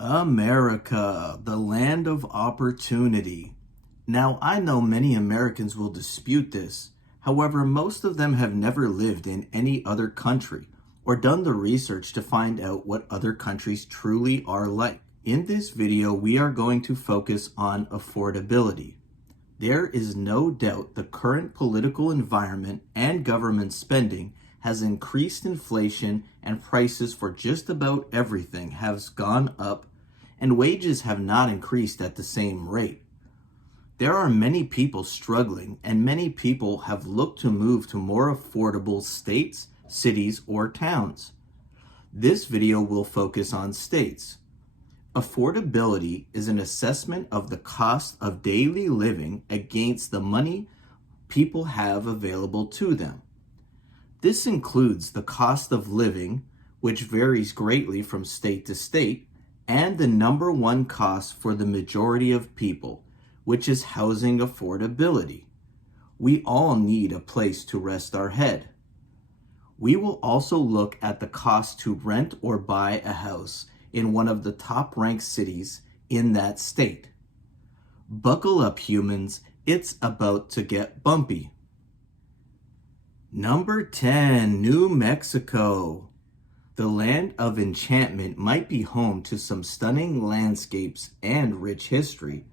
America, the land of opportunity. Now, I know many Americans will dispute this. However, most of them have never lived in any other country or done the research to find out what other countries truly are like. In this video, we are going to focus on affordability. There is no doubt the current political environment and government spending has increased inflation, and prices for just about everything has gone up, and wages have not increased at the same rate. There are many people struggling, and many people have looked to move to more affordable states, cities, or towns. This video will focus on states. Affordability is an assessment of the cost of daily living against the money people have available to them. This includes the cost of living, which varies greatly from state to state, and the number one cost for the majority of people, which is housing affordability. We all need a place to rest our head. We will also look at the cost to rent or buy a house in one of the top-ranked cities in that state. Buckle up, humans, it's about to get bumpy. Number 10, New Mexico. The land of enchantment might be home to some stunning landscapes and rich history,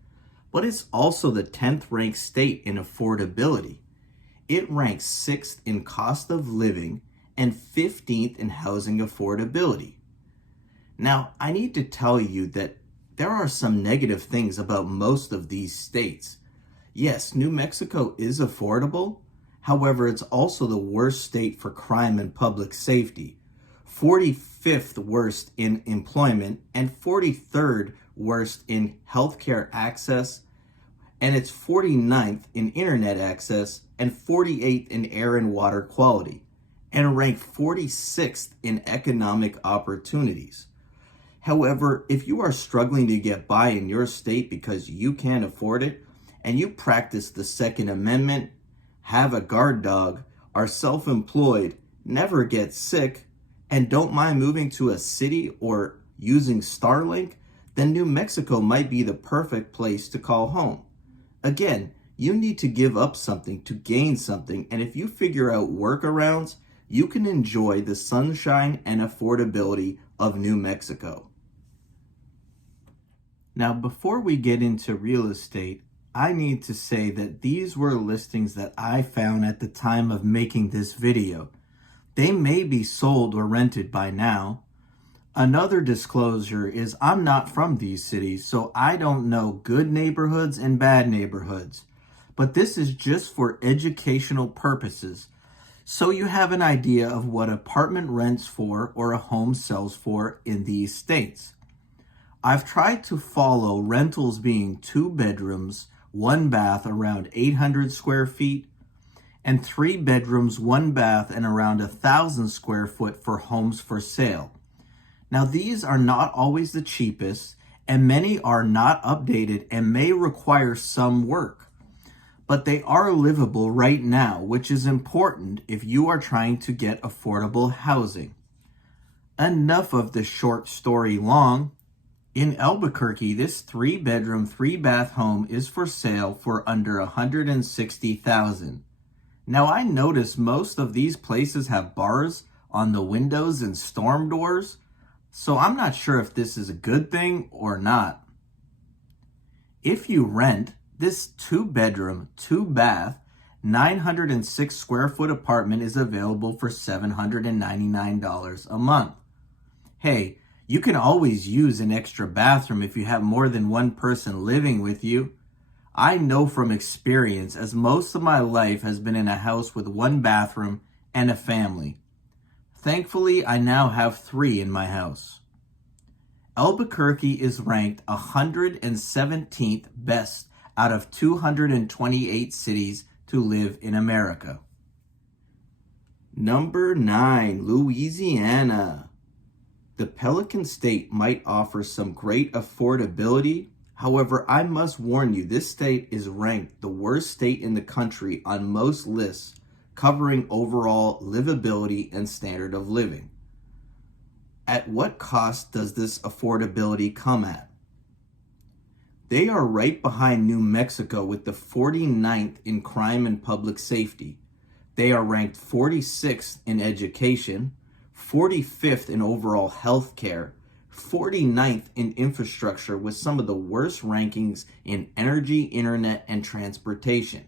but it's also the 10th ranked state in affordability. It ranks 6th in cost of living and 15th in housing affordability. Now, I need to tell you that there are some negative things about most of these states. Yes, New Mexico is affordable. However, it's also the worst state for crime and public safety, 45th worst in employment, and 43rd worst in healthcare access, and it's 49th in internet access, and 48th in air and water quality, and ranked 46th in economic opportunities. However, if you are struggling to get by in your state because you can't afford it, and you practice the Second Amendment, have a guard dog, are self-employed, never get sick, and don't mind moving to a city or using Starlink, then New Mexico might be the perfect place to call home. Again, you need to give up something to gain something, and if you figure out workarounds, you can enjoy the sunshine and affordability of New Mexico. Now, before we get into real estate, I need to say that these were listings that I found at the time of making this video. They may be sold or rented by now. Another disclosure is I'm not from these cities, so I don't know good neighborhoods and bad neighborhoods. But this is just for educational purposes, so you have an idea of what apartment rents for or a home sells for in these states. I've tried to follow rentals being 2 bedrooms, 1 bath around 800 square feet, and 3 bedrooms, 1 bath, and around 1,000 square foot for homes for sale. Now, these are not always the cheapest, and many are not updated and may require some work. But they are livable right now, which is important if you are trying to get affordable housing. Enough of the short story long. In Albuquerque, this 3 bedroom, 3 bath home is for sale for under $160,000. Now, I notice most of these places have bars on the windows and storm doors, so I'm not sure if this is a good thing or not. If you rent, this 2 bedroom, 2 bath, 906 square foot apartment is available for $799 a month. Hey, you can always use an extra bathroom if you have more than one person living with you. I know from experience, as most of my life has been in a house with 1 bathroom and a family. Thankfully, I now have 3 in my house. Albuquerque is ranked 117th best out of 228 cities to live in America. Number 9, Louisiana. The Pelican State might offer some great affordability. However, I must warn you, this state is ranked the worst state in the country on most lists covering overall livability and standard of living. At what cost does this affordability come at? They are right behind New Mexico with the 49th in crime and public safety. They are ranked 46th in education, 45th in overall health care, 49th in infrastructure with some of the worst rankings in energy, internet, and transportation.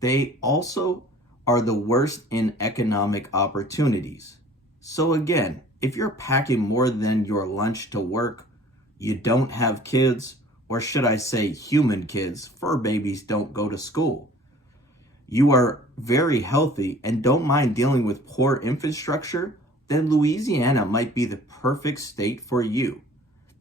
They also are the worst in economic opportunities. So again, if you're packing more than your lunch to work, you don't have kids, or should I say human kids, fur babies don't go to school, you are very healthy and don't mind dealing with poor infrastructure, then Louisiana might be the perfect state for you.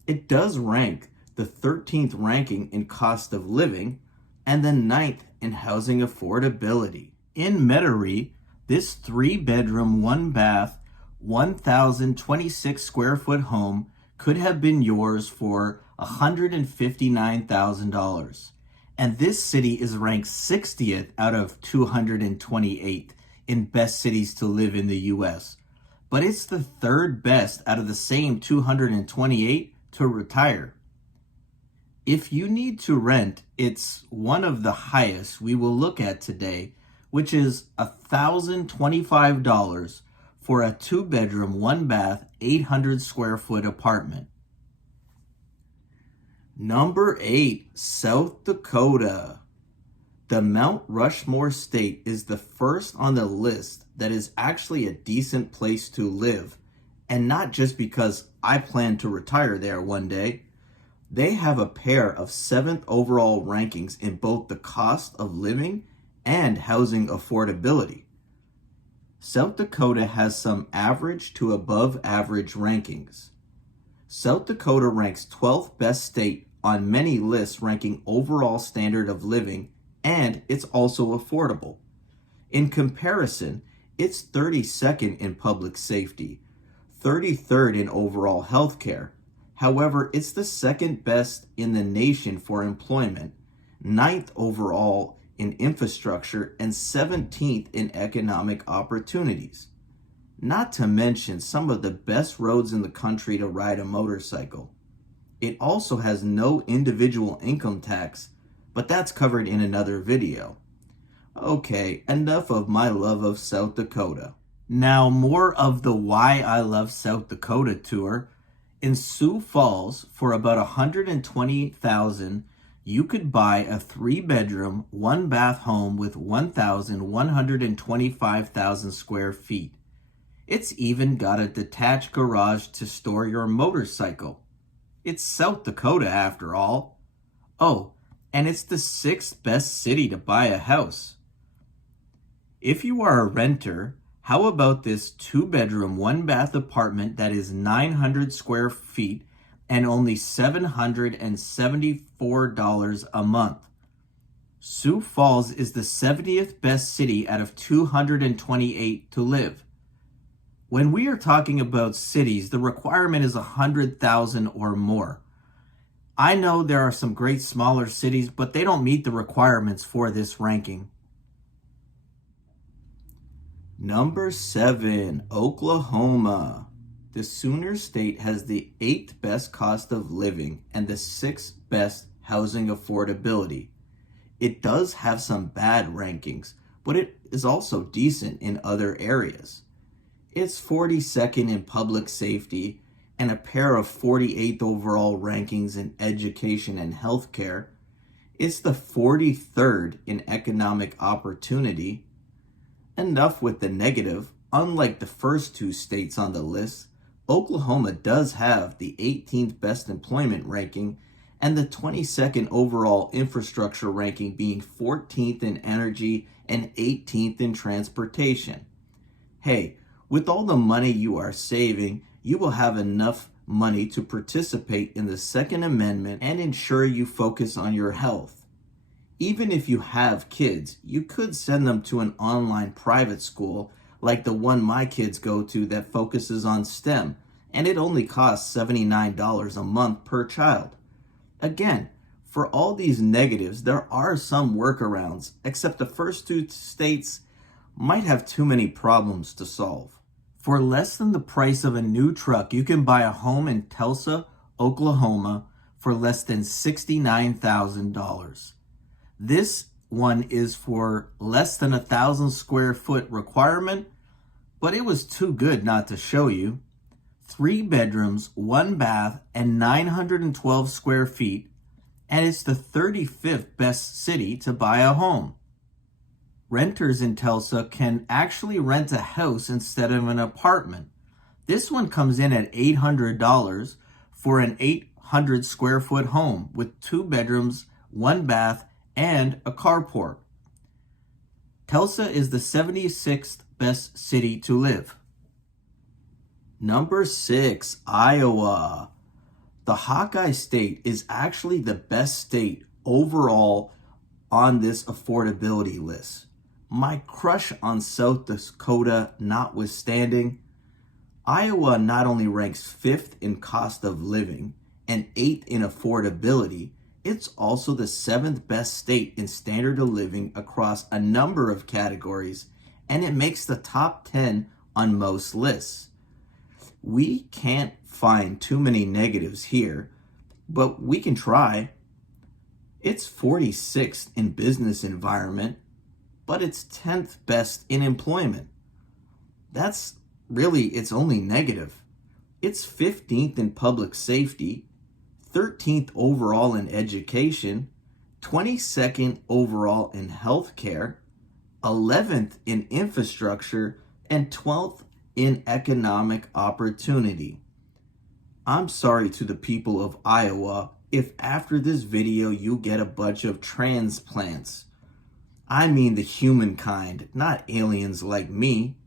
It does rank the 13th ranking in cost of living and the 9th in housing affordability. In Metairie, this 3-bedroom, 1-bath, 1,026 square foot home could have been yours for $159,000. And this city is ranked 60th out of 228 in best cities to live in the US. But it's the 3rd best out of the same 228 to retire. If you need to rent, it's one of the highest we will look at today, which is $1,025 for a 2-bedroom, 1-bath, 800 square foot apartment. Number 8, South Dakota. The Mount Rushmore state is the first on the list that is actually a decent place to live, and not just because I plan to retire there one day. They have a pair of 7th overall rankings in both the cost of living and housing affordability. South Dakota has some average to above average rankings. South Dakota ranks 12th best state on many lists ranking overall standard of living, and it's also affordable. In comparison, it's 32nd in public safety, 33rd in overall health care. However, it's the 2nd best in the nation for employment, 9th overall in infrastructure, and 17th in economic opportunities. Not to mention some of the best roads in the country to ride a motorcycle. It also has no individual income tax, but that's covered in another video. Okay, enough of my love of South Dakota. Now more of the Why I Love South Dakota tour. In Sioux Falls, for about $120,000, you could buy a 3-bedroom, 1-bath home with 1,125,000 square feet. It's even got a detached garage to store your motorcycle. It's South Dakota after all. Oh, and it's the 6th best city to buy a house. If you are a renter, how about this 2-bedroom, 1-bath apartment that is 900 square feet and only $774 a month? Sioux Falls is the 70th best city out of 228 to live. When we are talking about cities, the requirement is 100,000 or more. I know there are some great smaller cities, but they don't meet the requirements for this ranking. Number 7, Oklahoma. The Sooner State has the 8th best cost of living and the 6th best housing affordability. It does have some bad rankings, but it is also decent in other areas. It's 42nd in public safety and a pair of 48th overall rankings in education and healthcare. It's the 43rd in economic opportunity. Enough with the negative. Unlike the first 2 states on the list, Oklahoma does have the 18th best employment ranking and the 22nd overall infrastructure ranking, being 14th in energy and 18th in transportation. Hey, with all the money you are saving, you will have enough money to participate in the Second Amendment and ensure you focus on your health. Even if you have kids, you could send them to an online private school like the one my kids go to that focuses on STEM, and it only costs $79 a month per child. Again, for all these negatives, there are some workarounds, except the first 2 states might have too many problems to solve. For less than the price of a new truck, you can buy a home in Tulsa, Oklahoma for less than $69,000. This one is for less than 1,000 square foot requirement, but it was too good not to show you. 3 bedrooms, 1 bath, and 912 square feet, and it's the 35th best city to buy a home. Renters in Tulsa can actually rent a house instead of an apartment. This one comes in at $800 for an 800 square foot home with 2 bedrooms, 1 bath, and a carport. Tulsa is the 76th best city to live. Number 6, Iowa. The Hawkeye State is actually the best state overall on this affordability list. My crush on South Dakota notwithstanding, Iowa not only ranks 5th in cost of living and 8th in affordability, it's also the 7th best state in standard of living across a number of categories, and it makes the top 10 on most lists. We can't find too many negatives here, but we can try. It's 46th in business environment, but it's 10th best in employment. That's really its only negative. It's 15th in public safety, 13th overall in education, 22nd overall in healthcare, 11th in infrastructure, and 12th in economic opportunity. I'm sorry to the people of Iowa if after this video you get a bunch of transplants. I mean the humankind, not aliens like me.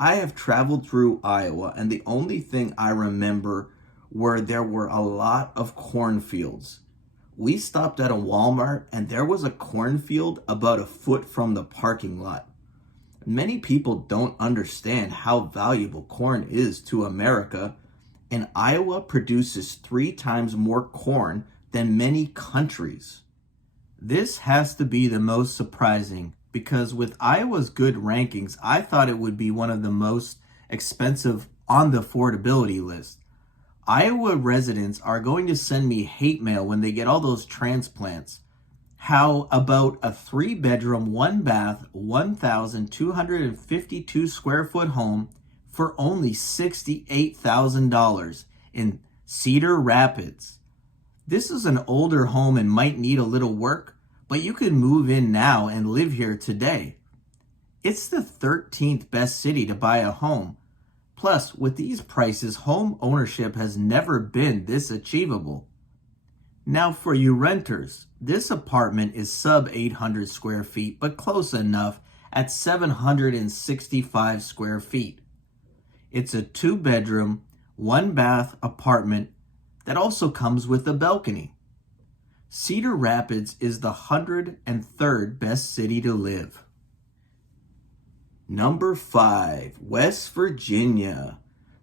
I have traveled through Iowa, and the only thing I remember were there were a lot of cornfields. We stopped at a Walmart and there was a cornfield about a foot from the parking lot. Many people don't understand how valuable corn is to America, and Iowa produces 3 times more corn than many countries. This has to be the most surprising, because with Iowa's good rankings, I thought it would be one of the most expensive on the affordability list. Iowa residents are going to send me hate mail when they get all those transplants. How about a 3-bedroom, 1 bath, 1,252 square foot home for only $68,000 in Cedar Rapids? This is an older home and might need a little work, but you can move in now and live here today. It's the 13th best city to buy a home. Plus, with these prices, home ownership has never been this achievable. Now for you renters, this apartment is sub 800 square feet, but close enough at 765 square feet. It's a 2-bedroom, 1 bath apartment that also comes with a balcony. Cedar Rapids is the 103rd best city to live. Number 5, West Virginia.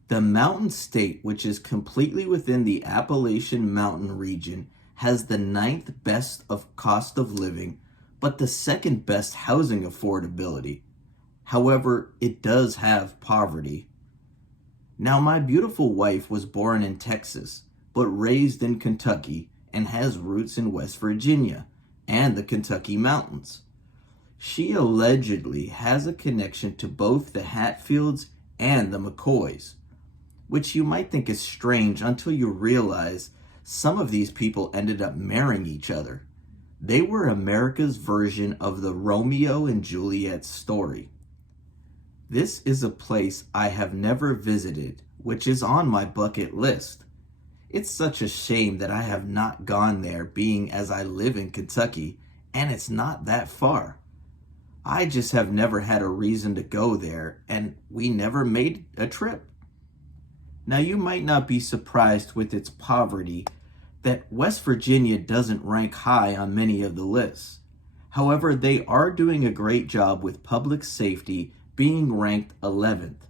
The mountain state, which is completely within the Appalachian Mountain region, has the 9th best of cost of living, but the 2nd best housing affordability. However, it does have poverty. Now, my beautiful wife was born in Texas, but raised in Kentucky and has roots in West Virginia and the Kentucky mountains. She allegedly has a connection to both the Hatfields and the McCoys, which you might think is strange until you realize some of these people ended up marrying each other. They were America's version of the Romeo and Juliet story. This is a place I have never visited, which is on my bucket list. It's such a shame that I have not gone there, being as I live in Kentucky, and it's not that far. I just have never had a reason to go there, and we never made a trip. Now, you might not be surprised with its poverty that West Virginia doesn't rank high on many of the lists. However, they are doing a great job with public safety, being ranked 11th.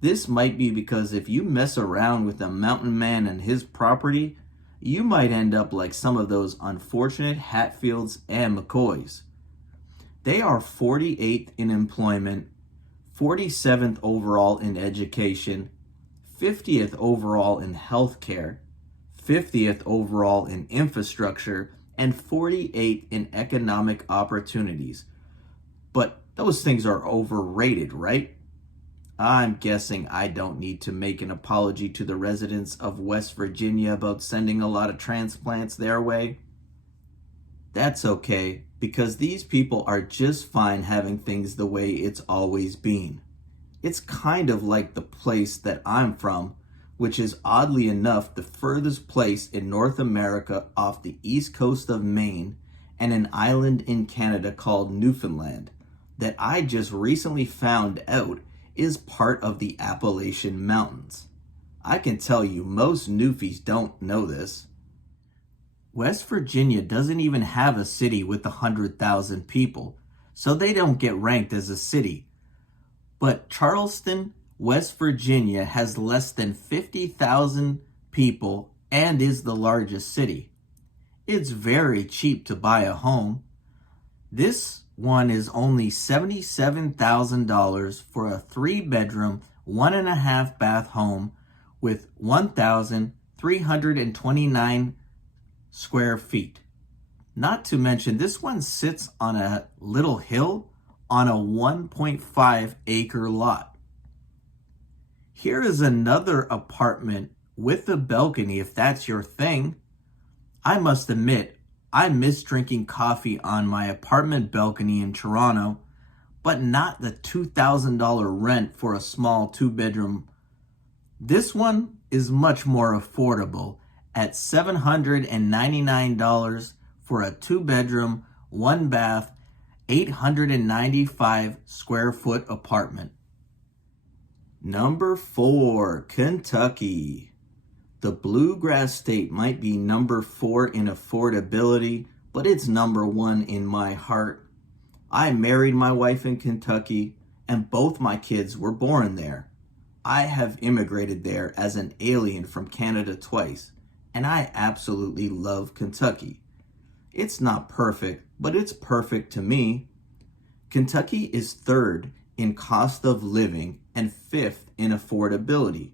This might be because if you mess around with a mountain man and his property, you might end up like some of those unfortunate Hatfields and McCoys. They are 48th in employment, 47th overall in education, 50th overall in healthcare, 50th overall in infrastructure, and 48th in economic opportunities. But those things are overrated, right? I'm guessing I don't need to make an apology to the residents of West Virginia about sending a lot of transplants their way. That's okay, because these people are just fine having things the way it's always been. It's kind of like the place that I'm from, which is oddly enough the furthest place in North America off the east coast of Maine and an island in Canada called Newfoundland that I just recently found out is part of the Appalachian Mountains. I can tell you most Newfies don't know this. West Virginia doesn't even have a city with 100,000 people, so they don't get ranked as a city. But Charleston, West Virginia has less than 50,000 people and is the largest city. It's very cheap to buy a home. This one is only $77,000 for a 3-bedroom, 1.5 bath home with 1,329 square feet. Not to mention, this one sits on a little hill on a 1.5 acre lot. Here is another apartment with a balcony if that's your thing. I must admit, I miss drinking coffee on my apartment balcony in Toronto, but not the $2,000 rent for a small 2-bedroom. This one is much more affordable at $799 for a 2-bedroom, 1-bath, 895 square foot apartment. Number 4, Kentucky. The bluegrass state might be number 4 in affordability, but it's number 1 in my heart. I married my wife in Kentucky, and both my kids were born there. I have immigrated there as an alien from Canada twice, and I absolutely love Kentucky. It's not perfect, but it's perfect to me. Kentucky is 3rd in cost of living and 5th in affordability.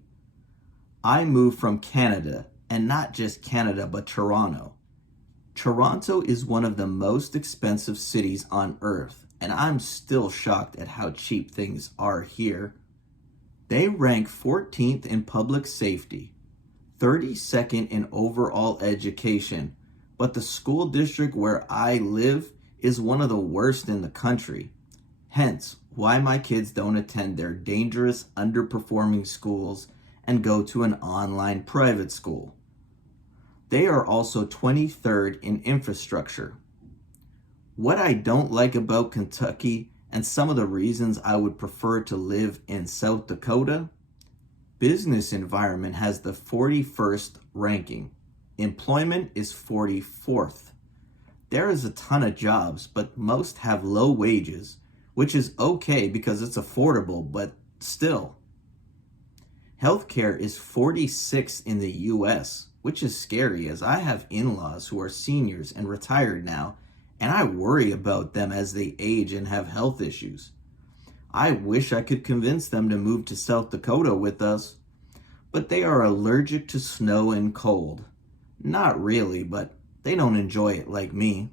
I moved from Canada, and not just Canada, but Toronto. Toronto is one of the most expensive cities on earth, and I'm still shocked at how cheap things are here. They rank 14th in public safety, 32nd in overall education, but the school district where I live is one of the worst in the country. Hence, why my kids don't attend their dangerous, underperforming schools and go to an online private school. They are also 23rd in infrastructure. What I don't like about Kentucky, and some of the reasons I would prefer to live in South Dakota, business environment has the 41st ranking. Employment is 44th. There is a ton of jobs, but most have low wages, which is okay because it's affordable, but still. Healthcare is 46th in the US, which is scary as I have in-laws who are seniors and retired now, and I worry about them as they age and have health issues. I wish I could convince them to move to South Dakota with us, but they are allergic to snow and cold. Not really, but they don't enjoy it like me.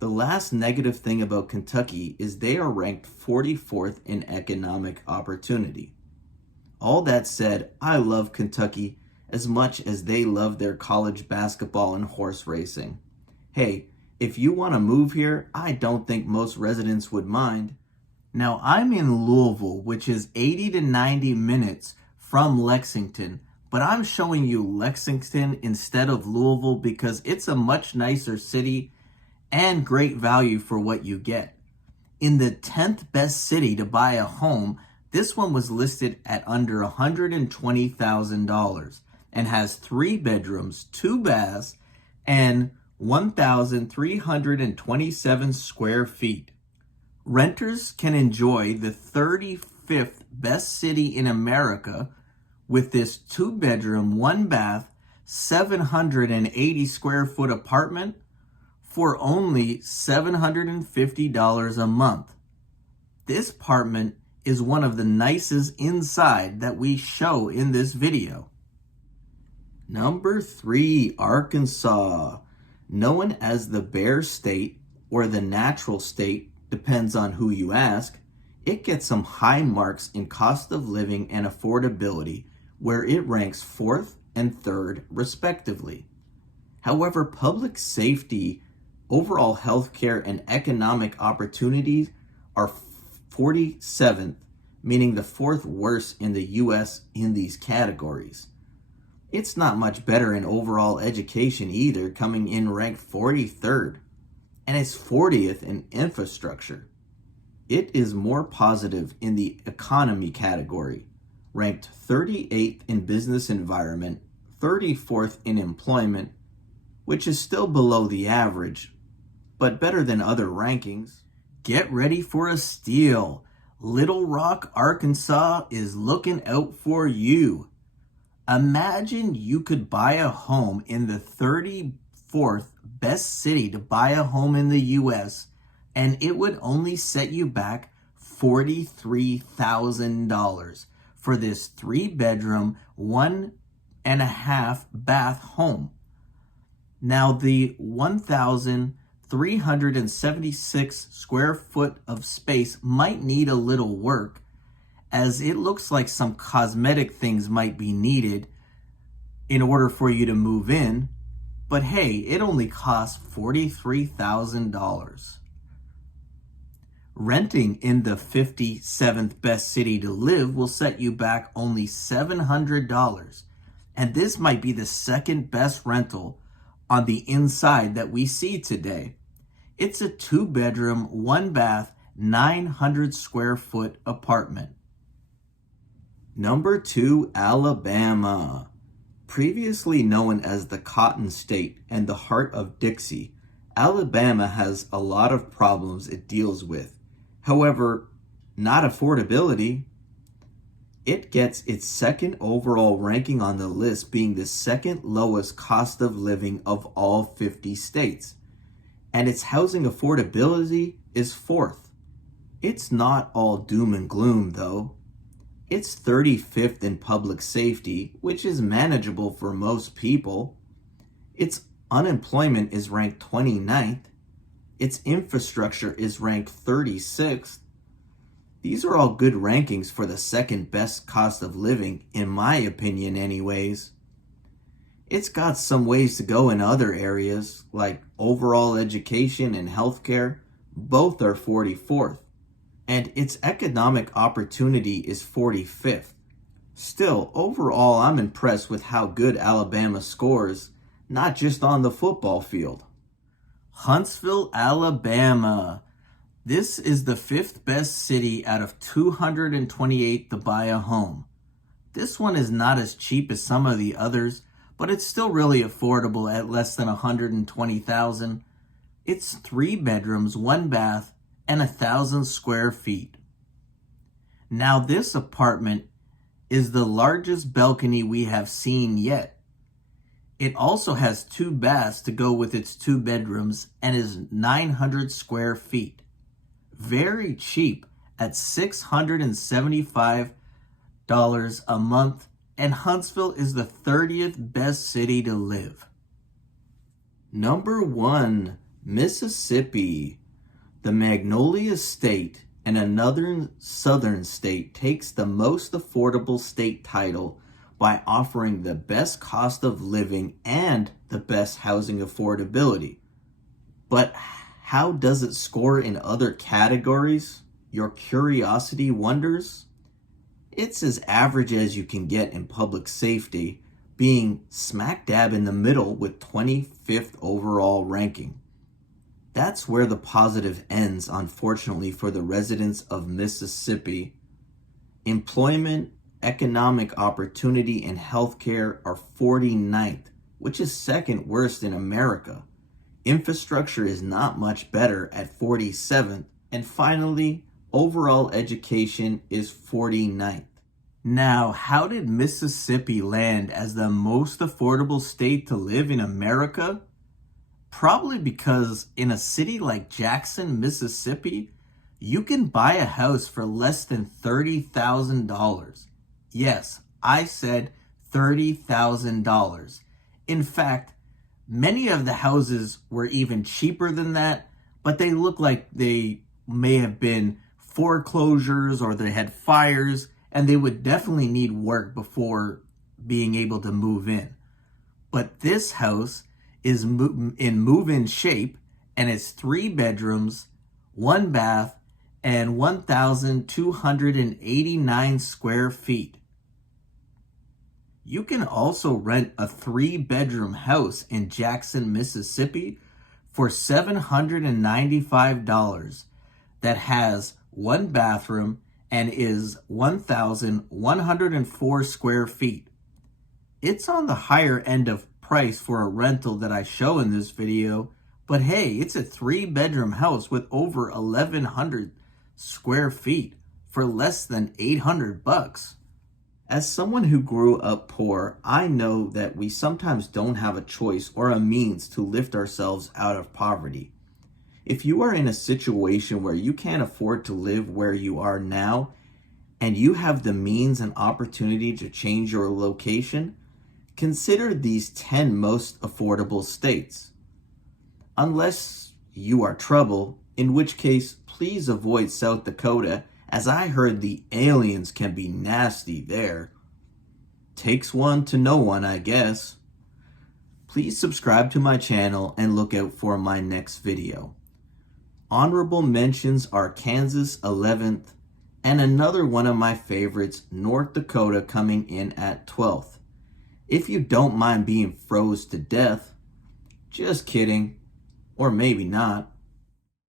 The last negative thing about Kentucky is they are ranked 44th in economic opportunity. All that said, I love Kentucky as much as they love their college basketball and horse racing. Hey, if you want to move here, I don't think most residents would mind. Now, I'm in Louisville, which is 80 to 90 minutes from Lexington, but I'm showing you Lexington instead of Louisville because it's a much nicer city and great value for what you get. In the 10th best city to buy a home, this one was listed at under $120,000 and has 3 bedrooms, 2 baths, and 1,327 square feet. Renters can enjoy the 35th best city in America with this 2-bedroom, 1-bath, 780 square foot apartment for only $750 a month. This apartment is one of the nicest inside that we show in this video. Number 3, Arkansas. Known as the Bear State or the Natural State, depends on who you ask, it gets some high marks in cost of living and affordability, where it ranks 4th and 3rd respectively. However, public safety, overall healthcare, and economic opportunities are 47th, meaning the 4th worst in the US in these categories. It's not much better in overall education either, coming in ranked 43rd, and it's 40th in infrastructure. It is more positive in the economy category, ranked 38th in business environment, 34th in employment, which is still below the average, but better than other rankings. Get ready for a steal. Little Rock, Arkansas is looking out for you. Imagine you could buy a home in the 34th best city to buy a home in the US, and it would only set you back $43,000 for this 3-bedroom, 1.5 bath home. Now, the 1,376 square foot of space might need a little work, as it looks like some cosmetic things might be needed in order for you to move in. But hey, it only costs $43,000. Renting in the 57th best city to live will set you back only $700. And this might be the 2nd best rental on the inside that we see today. It's a 2-bedroom, 1-bath, 900 square foot apartment. Number 2, Alabama. Previously known as the Cotton State and the heart of Dixie, Alabama has a lot of problems it deals with. However, not affordability. It gets its 2nd overall ranking on the list, being the 2nd lowest cost of living of all 50 states. And its housing affordability is 4th. It's not all doom and gloom though. It's 35th in public safety, which is manageable for most people. Its unemployment is ranked 29th. Its infrastructure is ranked 36th. These are all good rankings for the 2nd best cost of living, in my opinion anyways. It's got some ways to go in other areas, like overall education and healthcare. Both are 44th. And its economic opportunity is 45th. Still, overall, I'm impressed with how good Alabama scores, not just on the football field. Huntsville, Alabama. This is the 5th best city out of 228 to buy a home. This one is not as cheap as some of the others, but it's still really affordable at less than $120,000. It's 3 bedrooms, 1 bath, and 1,000 square feet. Now, this apartment is the largest balcony we have seen yet. It also has 2 baths to go with its 2 bedrooms and is 900 square feet. Very cheap at $675 a month, and Huntsville is the 30th best city to live. Number 1, Mississippi. The Magnolia State and another southern state takes the most affordable state title by offering the best cost of living and the best housing affordability. But how does it score in other categories? Your curiosity wonders? It's as average as you can get in public safety, being smack dab in the middle with 25th overall ranking. That's where the positive ends, unfortunately, for the residents of Mississippi. Employment, economic opportunity, and healthcare are 49th, which is 2nd worst in America. Infrastructure is not much better at 47th. And finally, overall education is 49th. Now, how did Mississippi land as the most affordable state to live in America? Probably because in a city like Jackson, Mississippi, You can buy a house for less than $30,000. Yes, I said $30,000. In fact, many of the houses were even cheaper than that, but they look like they may have been foreclosures or they had fires, and they would definitely need work before being able to move in. But this house is in move-in shape, and it's 3 bedrooms, 1 bath, and 1,289 square feet. You can also rent a 3-bedroom house in Jackson, Mississippi for $795 that has 1 bathroom and is 1,104 square feet. It's on the higher end of price for a rental that I show in this video, but hey, it's a 3-bedroom house with over 1,100 square feet for less than $800. As someone who grew up poor, I know that we sometimes don't have a choice or a means to lift ourselves out of poverty. If you are in a situation where you can't afford to live where you are now, and you have the means and opportunity to change your location, consider these 10 most affordable states. Unless you are trouble, in which case please avoid South Dakota, as I heard the aliens can be nasty there. Takes one to know one, I guess. Please subscribe to my channel and look out for my next video. Honorable mentions are Kansas 11th, and another one of my favorites, North Dakota, coming in at 12th. If you don't mind being froze to death, just kidding, or maybe not.